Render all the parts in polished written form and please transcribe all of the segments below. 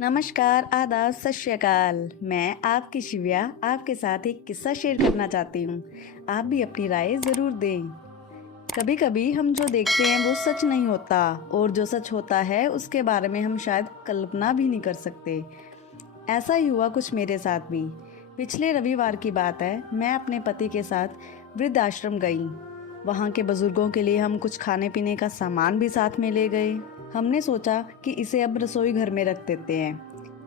नमस्कार, आदाब, सत श्री अकाल। मैं आपकी शिव्या आपके साथ एक किस्सा शेयर करना चाहती हूँ। आप भी अपनी राय ज़रूर दें। कभी कभी हम जो देखते हैं वो सच नहीं होता और जो सच होता है उसके बारे में हम शायद कल्पना भी नहीं कर सकते। ऐसा ही हुआ कुछ मेरे साथ भी। पिछले रविवार की बात है, मैं अपने पति के साथ वृद्ध आश्रम गई। वहाँ के बुजुर्गों के लिए हम कुछ खाने पीने का सामान भी साथ में ले गए। हमने सोचा कि इसे अब रसोई घर में रख देते हैं।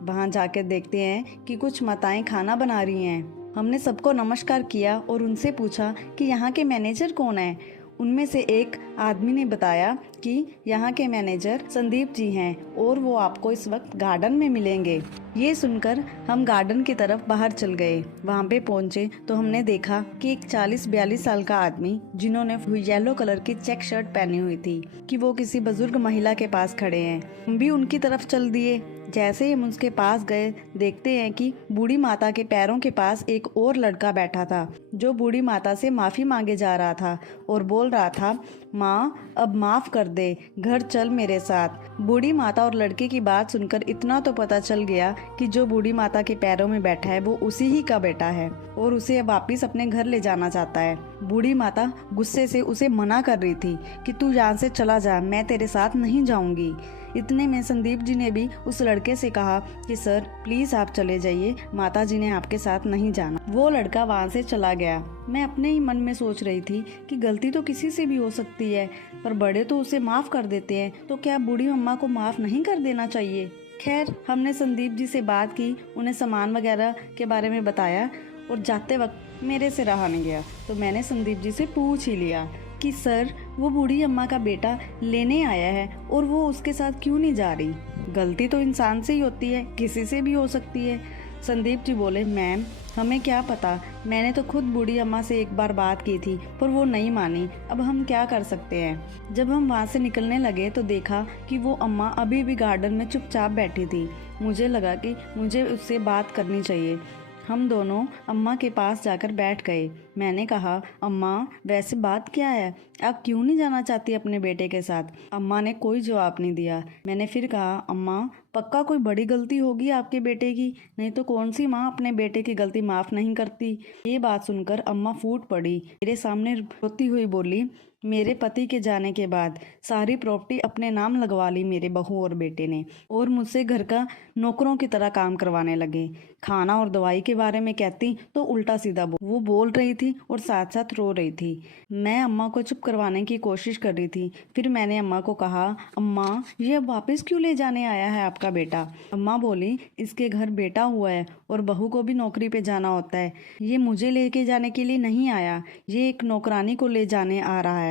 वहाँ जाकर देखते हैं कि कुछ माताएं खाना बना रही हैं। हमने सबको नमस्कार किया और उनसे पूछा कि यहाँ के मैनेजर कौन है। उनमें से एक आदमी ने बताया कि यहाँ के मैनेजर संदीप जी हैं और वो आपको इस वक्त गार्डन में मिलेंगे। ये सुनकर हम गार्डन की तरफ बाहर चल गए। वहाँ पे पहुँचे तो हमने देखा कि एक 40-42 साल का आदमी जिन्होंने येलो कलर की चेक शर्ट पहनी हुई थी कि वो किसी बुजुर्ग महिला के पास खड़े हैं। हम भी उनकी तरफ चल दिए। जैसे ही हम उसके पास गए, देखते हैं कि बूढ़ी माता के पैरों के पास एक और लड़का बैठा था जो बूढ़ी माता से माफ़ी मांगे जा रहा था और बोल रहा था, माँ अब माफ़ कर दे, घर चल मेरे साथ। बूढ़ी माता और लड़के की बात सुनकर इतना तो पता चल गया कि जो बूढ़ी माता के पैरों में बैठा है वो उसी ही का बेटा है और उसे वापिस अपने घर ले जाना चाहता है। बूढ़ी माता गुस्से से उसे मना कर रही थी कि तू यहाँ से चला जा, मैं तेरे साथ नहीं जाऊंगी। इतने में संदीप जी ने भी उस लड़के से कहा कि सर प्लीज़ आप चले जाइए, माता जी ने आपके साथ नहीं जाना। वो लड़का वहाँ से चला गया। मैं अपने ही मन में सोच रही थी कि गलती तो किसी से भी हो सकती है, पर बड़े तो उसे माफ़ कर देते हैं, तो क्या बूढ़ी मम्मा को माफ़ नहीं कर देना चाहिए। खैर, हमने संदीप जी से बात की, उन्हें सामान वगैरह के बारे में बताया और जाते वक्त मेरे से रहा नहीं गया तो मैंने संदीप जी से पूछ ही लिया कि सर वो बूढ़ी अम्मा का बेटा लेने आया है और वो उसके साथ क्यों नहीं जा रही। गलती तो इंसान से ही होती है, किसी से भी हो सकती है। संदीप जी बोले, मैम हमें क्या पता, मैंने तो खुद बूढ़ी अम्मा से एक बार बात की थी पर वो नहीं मानी, अब हम क्या कर सकते हैं। जब हम वहाँ से निकलने लगे तो देखा कि वो अम्मा अभी भी गार्डन में चुपचाप बैठी थी। मुझे लगा कि मुझे उससे बात करनी चाहिए। हम दोनों अम्मा के पास जाकर बैठ गए। मैंने कहा, अम्मा वैसे बात क्या है, आप क्यों नहीं जाना चाहती अपने बेटे के साथ। अम्मा ने कोई जवाब नहीं दिया। मैंने फिर कहा, अम्मा पक्का कोई बड़ी गलती होगी आपके बेटे की, नहीं तो कौन सी माँ अपने बेटे की गलती माफ़ नहीं करती। ये बात सुनकर अम्मा फूट पड़ी, मेरे सामने रोती हुई बोली, मेरे पति के जाने के बाद सारी प्रॉपर्टी अपने नाम लगवा ली मेरे बहू और बेटे ने और मुझसे घर का नौकरों की तरह काम करवाने लगे। खाना और दवाई के बारे में कहती तो उल्टा सीधा वो बोल रही थी और साथ साथ रो रही थी। मैं अम्मा को चुप करवाने की कोशिश कर रही थी। फिर मैंने अम्मा को कहा, अम्मा ये अब वापस क्यों ले जाने आया है आपका बेटा। अम्मा बोली, इसके घर बेटा हुआ है और बहू को भी नौकरी पे जाना होता है, ये मुझे लेके जाने के लिए नहीं आया, ये एक नौकरानी को ले जाने आ रहा है।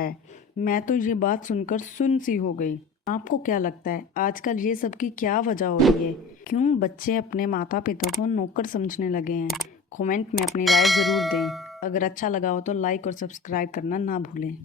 मैं तो ये बात सुनकर सुन सी हो गई। आपको क्या लगता है आजकल ये सब की क्या वजह हो रही है, क्यों बच्चे अपने माता पिता को नौकर समझने लगे हैं। कमेंट में अपनी राय ज़रूर दें। अगर अच्छा लगा हो तो लाइक और सब्सक्राइब करना ना भूलें।